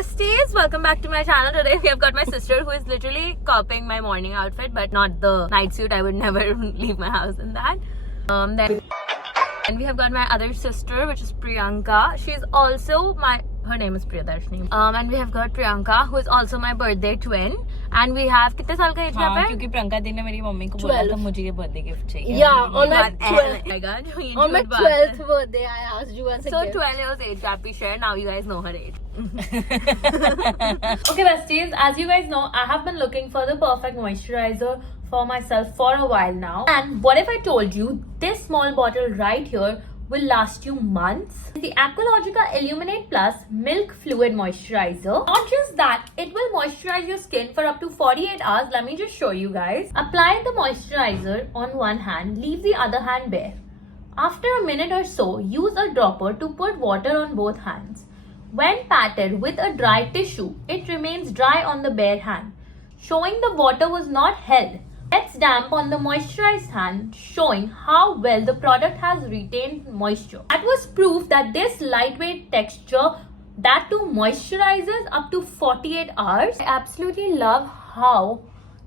Besties, welcome back to my channel. Today we have got my sister who is literally copying my morning outfit, but not the night suit. I would never leave my house in that. Then we have got my other sister, which is Priyanka. She's also her name is Priyadarshini. And we have got Priyanka, who is also my birthday twin. And we have कितने साल का age gap है? क्योंकि प्रियंका दी ने मेरी mummy को बोला था मुझे ये बर्थडे गिफ्ट चाहिए. Yeah, on my 12th birthday, I asked you as a So gift. 12 years age gap we share. Now you guys know her age. Okay, besties, as you guys know, I have been looking for the perfect moisturizer for myself for a while now. And what if I told you this small bottle right here will last you months? The Aqualogica Illuminate Plus Milk Fluid Moisturizer. Not just that, it will moisturize your skin for up to 48 hours. Let me just show you guys. Apply the moisturizer on one hand, leave the other hand bare. After a minute or so, use a dropper to put water on both hands. When patted with a dry tissue, it remains dry on the bare hand, showing the water was not held. Let's damp on the moisturized hand, showing how well the product has retained moisture. That was proof that this lightweight texture, that too moisturizes up to 48 hours. I absolutely love how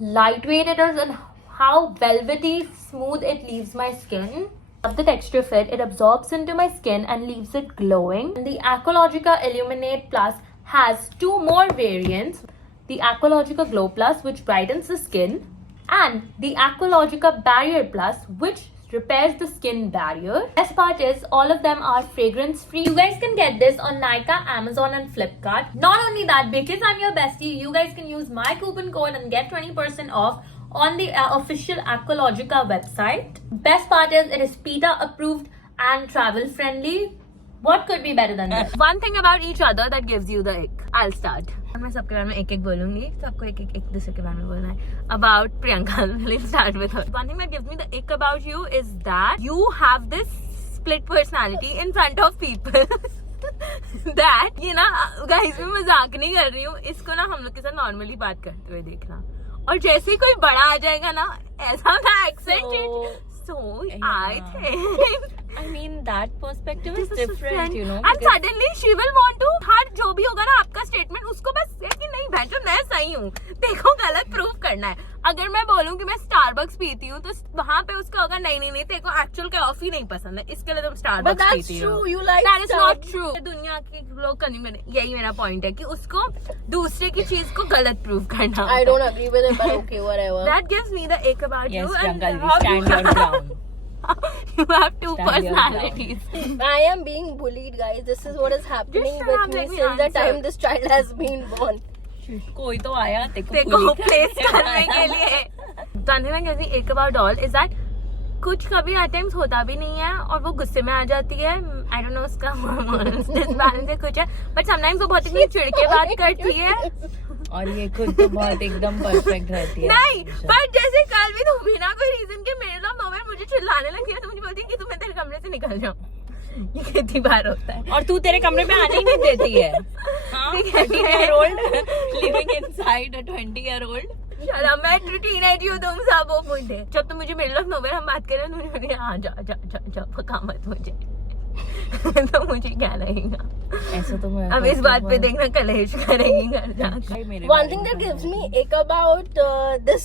lightweight it is and how velvety smooth it leaves my skin. Love the texture fit. It absorbs into my skin and leaves it glowing. And the Aqualogica Illuminate Plus has two more variants. The Aqualogica Glow Plus, which brightens the skin, and the Aqualogica Barrier Plus, which repairs the skin barrier. Best part is all of them are fragrance free. You guys can get this on Nykaa, Amazon and Flipkart. Not only that, because I'm your bestie, you guys can use my coupon code and get 20% off on the official Aqualogica website. Best part is it is PETA approved and travel friendly. What could be better than this? One thing about each other that gives you the ick. I'll start. मैं सबके बारे में एक बोलूंगी, सबको एक दूसरे के बारे में बोलना है. About Priyanka, let's start with her. One thing that gives me the ick about you is that you have this split personality in front of people. That ये ना guys, मैं मजाक नहीं कर रही हूँ. इसको ना हम लोग के साथ नॉर्मली बात करते हुए देखना. और जैसे ही कोई बड़ा आ जाएगा ना, ऐसा ना accent. So I think. I mean that perspective is different, you know. And suddenly she will want to हर जो भी होगा ना आपका स्टेटमेंट उसको बस कि नहीं बहन मैं सही हूँ, देखो गलत प्रूफ करना है. अगर मैं बोलूँ कि मैं स्टारबक्स पीती हूँ तो वहाँ पे उसका होगा नहीं देखो एक्चुअल कॉफी नहीं पसंद है, इसके लिए तुम स्टारबक्स पीती हो. That is not true. दुनिया के लोग यही मेरा पॉइंट है कि उसको दूसरे की चीज को गलत प्रूव करना. I don't agree with it, but okay, whatever. That gives me the ick about yes, you. Priyanka, stand your ground. You have two personalities. I am being bullied, guys. This is what is happening Just with me let me since the answer. time this child has been born. कोई तो आया देखो place करने के लिए. गांधी में कहती एक अबाउट डॉल इज दैट कुछ कभी एट टाइम्स होता भी नहीं है और वो गुस्से में आ जाती है. आई डोंट नो उसका डिसबैलेंस है कुछ है, बट समटाइम्स वो बहुत इतनी चिढ़ के बात करती है और ये खुद तो बहुत एकदम परफेक्ट रहती है. नहीं, बट जैसे कल भी तुम बिना कोई रीजन के मेरे साथ नोवेल मुझे चिल्लाने लगी है तो मुझे बोलती है कि तुम तेरे कमरे से निकल जाओ. ये कितनी बार होता है. और तू तेरे कमरे में आने ही नहीं देती है. 30-year-old living inside a 20-year-old. शर्म मैं टीनेज हूँ, तुम सब वो मुझे जब तुम मुझे मिडिल ऑफ नोवेल हम बात करें तो हाँ जा पका मत मुझे. तो मुझे क्या लगेगा ऐसा तो मैं अब इस बात पे देखना कलेश करेगी घर जाकर. One thing that gives me ick about this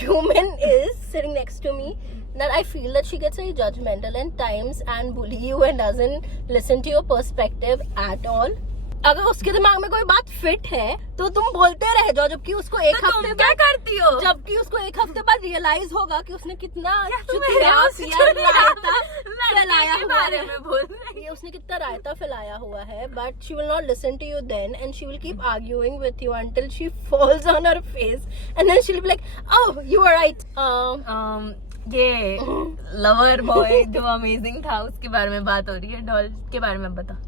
human is sitting next to me, that I feel that she gets very judgmental in times and bully you and doesn't listen to your perspective at all. अगर उसके दिमाग में कोई बात fit है तो तुम बोलते रह जाओ, जबकि उसको एक हफ्ते क्या करती हो, जबकि उसको एक हफ्ते बाद रियलाइज होगा कि उसने कितना उसने कितना रायता फैलाया हुआ है. But she will not listen to you then and she will keep arguing with you until she falls on her face and then she will be like oh you are right. ये lover boy जो amazing था उसके बारे में बात हो रही है. डॉल के बारे में बता.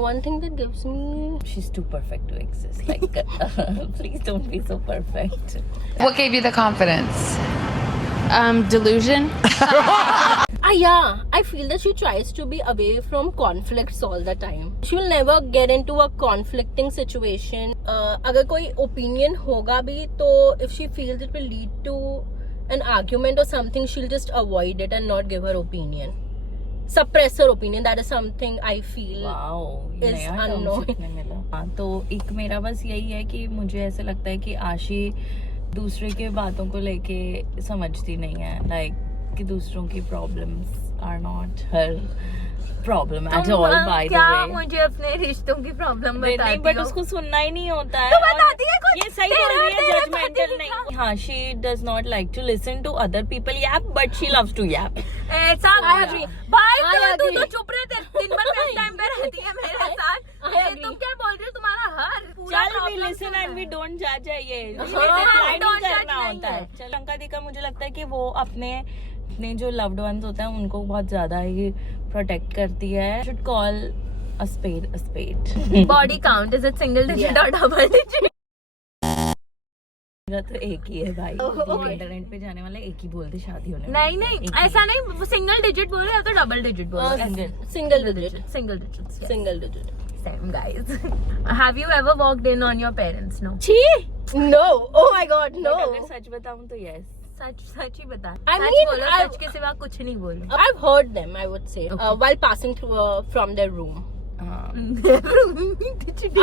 One thing that gives me... She's too perfect to exist. Like, please don't be so perfect. What gave you the confidence? Delusion. Yeah, I feel that she tries to be away from conflicts all the time. She will never get into a conflicting situation. अगर कोई opinion होगा भी तो if she feels it will lead to an argument or something, she'll just avoid it and not give her opinion. suppress her opinion. That is something I feel. Wow, ये Is नया term unknown. सीखने मिला। हाँ, तो एक मेरा बस यही है कि मुझे ऐसे लगता है कि आशी दूसरे के बातों को लेके समझती नहीं है, लाइक कि दूसरों की problems are not her problem at all. By the क्या वे, मुझे अपने रिश्तों की प्रॉब्लम नहीं, बताती बट हो? उसको सुनना ही नहीं होता है। तो और बताती है कुछ, ये सही बोल तेरा- रही है, तेरा जजमेंटल बताती नहीं। हाँ, she does not like to listen to other people yap, but she loves to yap. ऐसा I agree. भाई I तू agree. तो चुप रहे थे, दिन भर फर्स्ट टाइम पे रहती है मेरे साथ। I ये agree. तुम क्या बोल रही हो? तुम्हारा हर पूरा चल, वी problem लिसन सुना एंड है। वी डोंट जज है ये। हाँ, रिप्लाई don't नहीं judge करना नहीं होता है। है। चल, प्रियंका दी का मुझे लगता है कि वो अपने जो लव्ड वंस होते हैं उनको बहुत ज्यादा ही प्रोटेक्ट करती है। Should call a spade. Body count is it single digit और डबल डिजिट? मेरा तो एक ही है भाई। Okay. इंटरनेट पे जाने वाला एक ही बोलते शादी होने नहीं वाली है। नहीं, एक ही। ऐसा नहीं, सिंगल डिजिट बोल रहे हो तो डबल डिजिट बोल रहे हो? Single digit. Single digit, Single digit. same guys. Have you ever walked in on your parents? No. No. Oh my God, no. But अगर सच बताऊं तो यस। सच ही बता। I सच mean, बोलो, I- सच के सिवा कुछ नहीं बोलो। I've heard them, I would say, Okay. while passing through from their room. हाँ।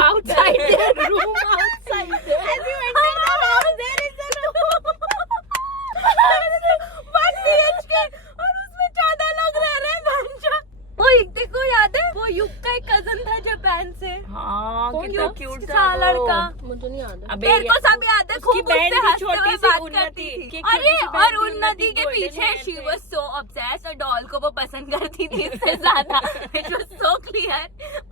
Outside their room, outside their As you enter the house, there is a room. 1 BHK और उसमें 14 लोग रह रहे हैं भांजा। वो देखो, याद है वो युग का एक कजन था जापान से, हाँ, कितना युग क्यूट सा था वो। लड़का। मुझे नहीं याद है. अबे तेरे को सब याद है, उसकी खूब बहन उससे भी हंसते छोटी हुए सी बात उन्नति करती थी। थी। अरे छोटी सी और बहन थी, उन्नति के golden पीछे hair शी थे। वाज सो ऑब्सेस्ड और डॉल को वो पसंद करती थी इससे ज्यादा। It was so clear.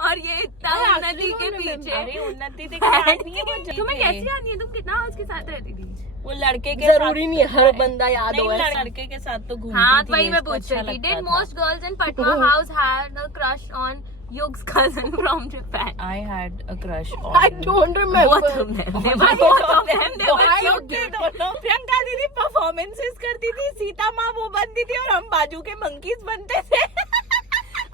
और ये इतना I उन्नति actually के don't पीछे। अरे उन्नति थी, क्या आदमी है वो? तुम्हें कैसे याद है? तुम कितना उसके साथ रहती थी? वो लड़के के जरूरी नहीं है हर बंदा याद नहीं, हो ऐसा. लड़के के साथ तो घूमती हाँ, थी, वही मैं इसको पूछ अच्छा रही थी। लगता Did था। most girls in Patwa house had a crush on Yug's cousin from Japan? I had a crush on I don't remember. Both of them. They were both of them. They were I cute. did. दोनों प्रियंका दीदी performances करती थी, सीता माँ वो बनती थी और हम बाजू के मंकीज बनते थे।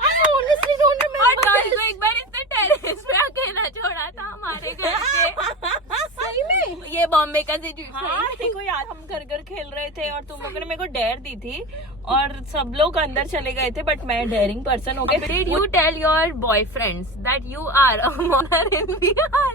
I honestly don't और remember. Doll this. को एक बार इसने टेरेस पे अकेला छोड़ा था हमारे घर पे। सही में? ये बॉम्बे का हाँ, देखो यार, हम घर घर खेल रहे थे और तुम लोगों ने मेरे को डेयर दी थी और सब लोग अंदर चले गए थे, बट मैं डेयरिंग पर्सन हो गई। Did you tell your boyfriends that you are a monarch in Bihar?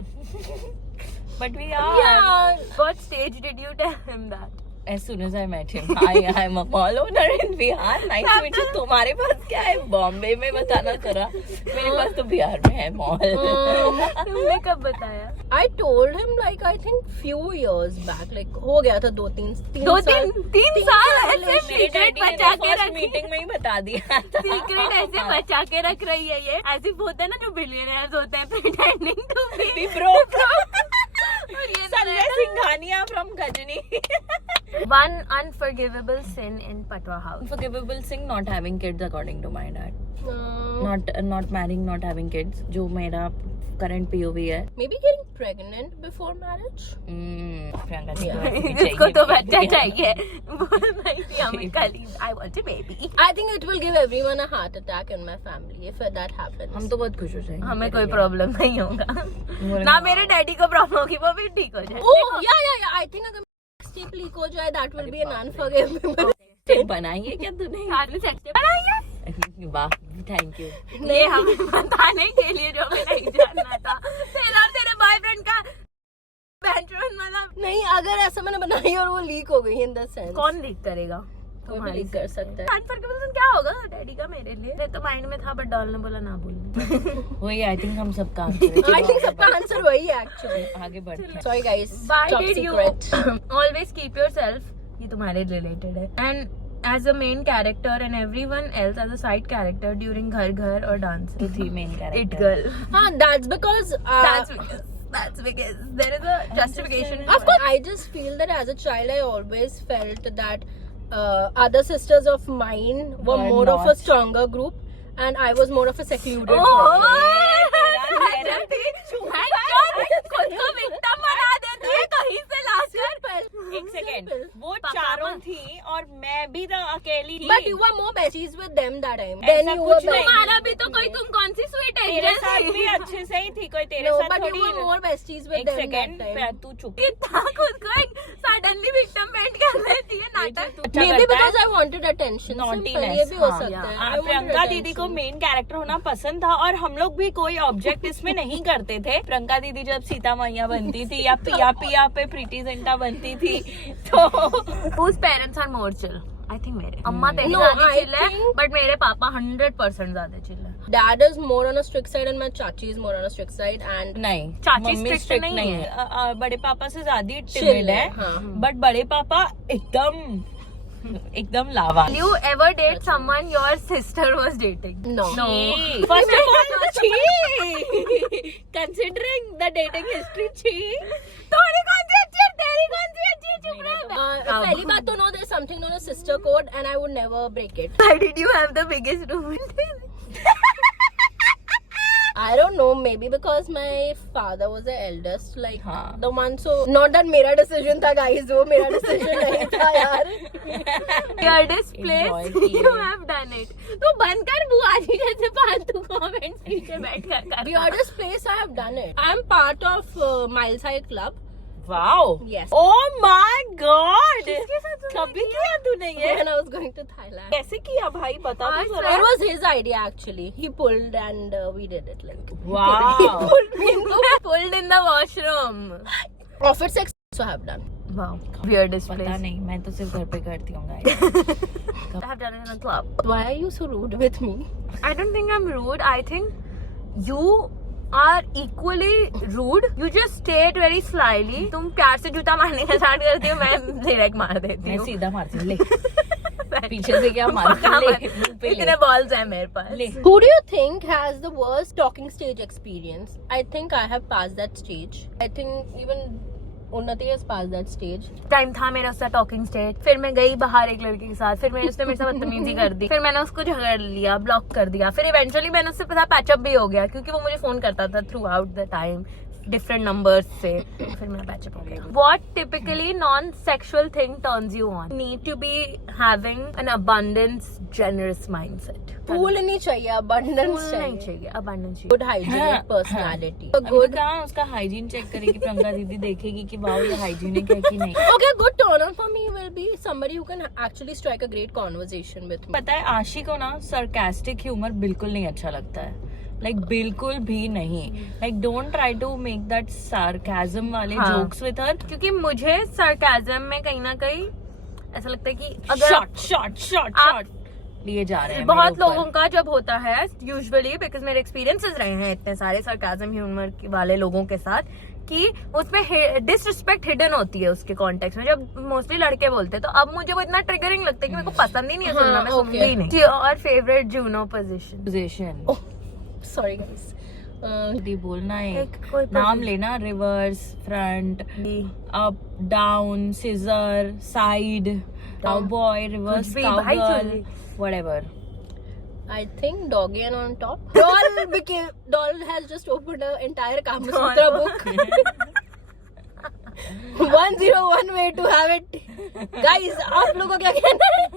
But we are. Yeah. What stage did you tell him that? As soon as I met him, I am a mall owner in Bihar. Nice to meet you. तुम्हारे पास क्या है बॉम्बे में? बताना जरा। मेरे पास तो बिहार में है मॉल। तुमने कब बताया? I told him like I think few years back, like हो गया था 2-3 तीन साल ऐसे मेरे सीक्रेट डैडी ने बचा तो के फर्स्ट रखी। मीटिंग में ही बता दिया था। सीक्रेट ऐसे बचा के रख रही है ये। ऐसे होता है ना जो बिलियनर्स होते हैं pretending to be We broke. और ये Sanjay Singhania from Ghazni. One unforgivable sin in Patwa house. Unforgivable sin, not having kids according to my dad. Not marrying, not having kids, जो मेरा current POV है। maybe getting pregnant before marriage. Priyanka ji को Yeah. ऐसे भी जिसको तो चाहिए बच्चा baby। चाहिए बोल रही थी हमें कल ही, I want a baby. I think it will give everyone a heart attack in my family if that happens. हम तो बहुत खुश हो जाएंगे। हमें कोई प्रॉब्लम नहीं होगा ना, मेरे डैडी को प्रॉब्लम होगी, वो भी ठीक हो जाए। Oh yeah. I think अगर tape leak हो जाए that will be an unforgivable. Tape बनाई है क्या तूने? आपने sex tape बनाई है? वाह, थैंक यू। ये हमें बताने के लिए जो हमें नहीं जानना था। तेरे बॉयफ्रेंड का बेडरूम मतलब नहीं, अगर ऐसा मैंने बनाई और वो लीक हो गई in the sense. कौन लीक करेगा? कोई भी लीक कर सकता है. अनफॉरगेबल क्या होगा डैडी का मेरे लिए? मेरे तो माइंड में था बट डॉल ने बोला ना बोलने। वही आई थिंक हम सबका आंसर है। I think सबका आंसर वही है actually. आगे बढ़ते हैं। Sorry guys. Why Top did you secret. always keep yourself, ये तुम्हारे रिलेटेड है, and as a main character and everyone else as a side character during घर घर और dance? तू थी main It character. girl. That's because. That's because there is a justification. Of course, I just feel that as a child, I always felt that other sisters of mine were Were more of a not. stronger group, and I was more of a secluded Oh, person. खुद को victim बना देती है कहीं से लाकर। एक second, Simple. वो पापा चारों मत। थी और मैं भी तो अकेली थी। But you were more besties with them that time. ऐसा Then you कुछ were नहीं। besties तुम्हारा भी with तो me. कोई, तुम कौन सी स्वीट है तेरे साथ भी अच्छे से ही थी, कोई तेरे No, साथ but you थोड़ी। were more besties with एक them that time. सेकंड, तू चुप। इतना खुद को एक सडनली विक्टिम पेंट कर लेती है नाटक। अच्छा Maybe करता है। because I wanted attention. Simple, Naughtiness, ये भी हो हाँ। सकता है. I wanted प्रियंका दीदी को attention. मेन कैरेक्टर होना पसंद था और हम लोग भी कोई ऑब्जेक्ट इसमें नहीं करते थे। प्रियंका दीदी जब सीता मैया बनती थी या पिया पिया पे प्रीति जिंटा बनती थी तो Whose parents are more chill? I think मेरे अम्मा तेरी No, ज्यादा I चिल है, think- बट मेरे पापा 100% ज्यादा चिल है। Dad is more on a strict side and my chachi is more on a strict side and नहीं, चाची मम्मी strict strict नहीं नहीं है। है। बड़े पापा से ज्यादा Chill टिमिड है, है, हाँ। बट बड़े पापा एकदम लावा। You ever date someone your sister was dating? no. First of all, considering the dating history, थोड़ी कौन सी अच्छी है, तेरी कौन सी अच्छी है, चुप रह। पहली बात तो no, there's something known as sister code and I would never break it. Why did you have the biggest room? I don't know, maybe because my father was the eldest, like हाँ। the one, so not that मेरा decision था guys, वो मेरा decision नहीं था यार. Weirdest Enjoy place किए। you have done it. तो बंद कर बुआ जी जैसे फालतू कमेंट्स पीछे बैठ कर कर। Weirdest place I have done it. I am part of Miles High Club. wow, Yes. oh my god, कभी किया तूने ये? When I was going to Thailand. कैसे किया भाई, बता तो It जरा। was his idea actually. He pulled and we did it like. Wow. He pulled me into Pulled in the washroom. office sex also have done. Wow. Weirdest पता place. नहीं, मैं तो सिर्फ घर पे करती हूँ guys। I have done it in a club. Why are you so rude with me? I don't think I'm rude. I think you are equally rude. You just state very slyly. तुम प्यार से जूता मारने का start करती हो, मैं direct मार देती मैं हूँ। सीधा मारती हूँ, ले पीछे से क्या मारती हूँ, ले मुंह पे इतने ले balls हैं मेरे पास। ले। Who do you think has the worst talking stage experience? I think I have passed that stage. I think even Unnati has passed that stage. Time था मेरा उसका टॉकिंग स्टेट, फिर मैं गई बाहर एक लड़के के साथ, फिर उसने मेरे साथ बदतमीजी कर दी, फिर मैंने उसको झगड़ लिया, ब्लॉक कर दिया, फिर इवेंचुअली मैंने उससे पता पैचअप भी हो गया क्योंकि वो मुझे फोन करता था through out the time different numbers से, फिर मेरा पैचअप हो गया। What typically non-sexual thing turns you on? Need to be having an abundance, generous mindset. Pool नहीं चाहिए, abundance Pool नहीं चाहिए. चाहिए, abundance चाहिए। Good hygienic personality. A अभी good. तो कहाँ उसका हाइजीन चेक करेगी प्रियंका दीदी, देखेगी कि वाओ ये हाइजीनिक है कि नहीं। Okay, good turn on for me will be somebody who can actually strike a great conversation with me. पता है आशी को ना सरकास्टिक ह्यूमर बिल्कुल नहीं अच्छा लगता है, लाइक बिल्कुल भी नहीं। Like don't try to make that sarcasm वाले हाँ। Jokes with her. क्योंकि मुझे सरकाज़म में कहीं ना कहीं ऐसा लगता है कि अगर शॉट शॉट शॉट आप- शॉट लिए जा रहे हैं बहुत मेरे ऊपर। लोगों का जब होता है यूजुअली, बिकॉज मेरे एक्सपीरियंसेस रहे हैं इतने सारे सरकाज़म ह्यूमर वाले लोगों के साथ, कि उसमें डिसरिस्पेक्ट हिडन होती है उसके कॉन्टेक्स्ट में, जब मोस्टली लड़के बोलते हैं। तो अब मुझे वो इतना ट्रिगरिंग लगता है कि मेरे को पसंद ही नहीं है हाँ, सुनना, मैं okay. सुनती ही नहीं। और फेवरेट जूनो position? Position Oh, sorry guys. बोलना है, कोई नाम लेना, reverse, front, up, down, scissor, side, cowboy, reverse, कुछ भी, भाई काउगर्ल, चोली। Whatever. I think doggy and on top. Doll has just opened an entire Kama Sutra book. 101 way to have it. Guys, आप लोगों को क्या कहना है?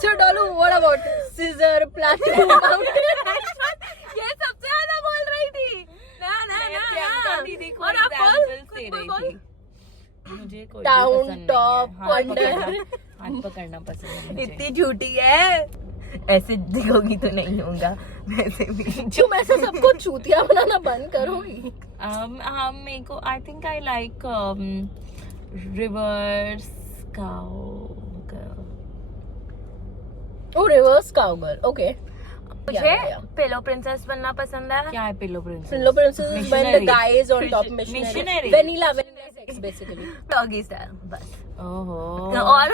So Dollu, what about scissor, platinum, mountain? ये सबसे ज्यादा बोल रही थी ना ना मैं ना प्रियंका ना। दीदी को और आप बोल, एग्जांपल्स दे खुद रही बोल। थी। मुझे कोई Down, भी पसंद नहीं है। top, हाथ under. पकड़ना- हाथ पकड़ना पसंद है मुझे। इतनी झूठी है, ऐसे दिखोगी तो नहीं होगा वैसे भी। तुम ऐसे सबको चूतिया बनाना बंद करोगी. हाँ मेरे को I think I like reverse cowgirl. Oh, reverse cowgirl. Okay. मुझे yeah. पिलो प्रिंसेस बनना पसंद है। क्या है pillow princess? Pillow princess is when the Missionary. guy is on top. Missionary. Missionary. Vanilla sex basically. Doggy style बस। ओहो, और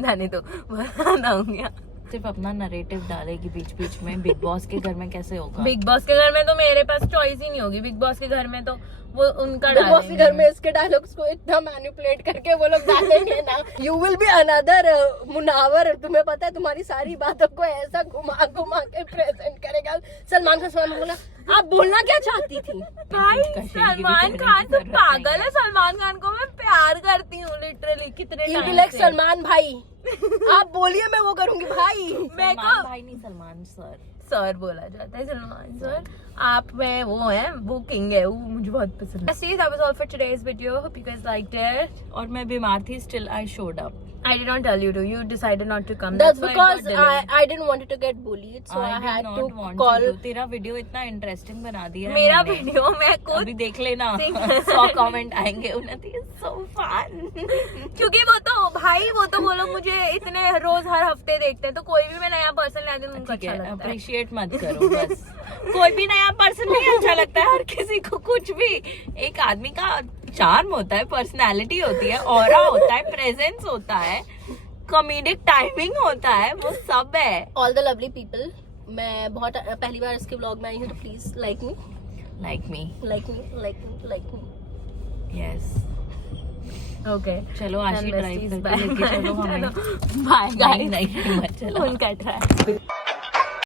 जाने दो, बताऊंगी। सिर्फ अपना नरेटिव डालेगी बीच बीच में। बिग बॉस के घर में कैसे होगा? बिग बॉस के घर में तो मेरे पास चॉइस ही नहीं होगी। बिग बॉस के घर में तो वो उनका बिग बॉस के डालेंगे। घर में इसके डायलॉग्स को इतना मैनिपुलेट करके वो लोग डालेंगे ना, you will be another Munawar. तुम्हें पता है तुम्हारी सारी बातों को ऐसा घुमा घुमा के प्रेजेंट करेगा। सलमान खान बोला, आप बोलना क्या चाहती थी? भाई कश्मीर की सलमान भी खान तो जरूरत नहीं पागल है। है। सलमान खान को मैं प्यार करती हूँ लिटरली कितने यू टाइम लाइक से। सलमान भाई, आप बोलिए मैं वो करूंगी भाई। मेरे सलमान को भाई नहीं, सलमान सर। सर बोला जाता है, सलमान सर। आप में वो है, वो किंग है, वो मुझे बहुत पसंद है। See, that was all for today's video. Hope you guys liked it. और मैं बीमार थी, still I showed up. I did not tell you to. You decided not to come. That's why it because got delayed. I didn't want it to get bullied, so I did had not to want call. you to. तेरा video इतना interesting बना दिया है मेरा मैंने। Video मैं खुद अभी देख लेना Sing- 100 कमेंट आएंगे, उन्नति is so fun. क्योंकि वो तो भाई वो लोग मुझे इतने रोज हर हफ्ते देखते हैं, तो कोई भी मैं नया पर्सन लाती हूँ उनको ठीक अच्छा है, लगता है। अप्रिशिएट मत करो बस। कोई भी नया पर्सन नहीं अच्छा लगता है, हर किसी को कुछ भी। एक आदमी का चार्म होता है, पर्सनालिटी होती है, ऑरा होता है, प्रेजेंस होता है, कॉमेडिक टाइमिंग होता है, वो सब है। All the lovely people. मैं बहुत पहली बार इसके ब्लॉग में आई हूँ, तो please like me, like me, like me, like me, like me. Yes. Okay चलो आशी ड्राइव करके लेके चलो हमें। बाय नहीं नहीं मत चलो। फोन कट रहा है।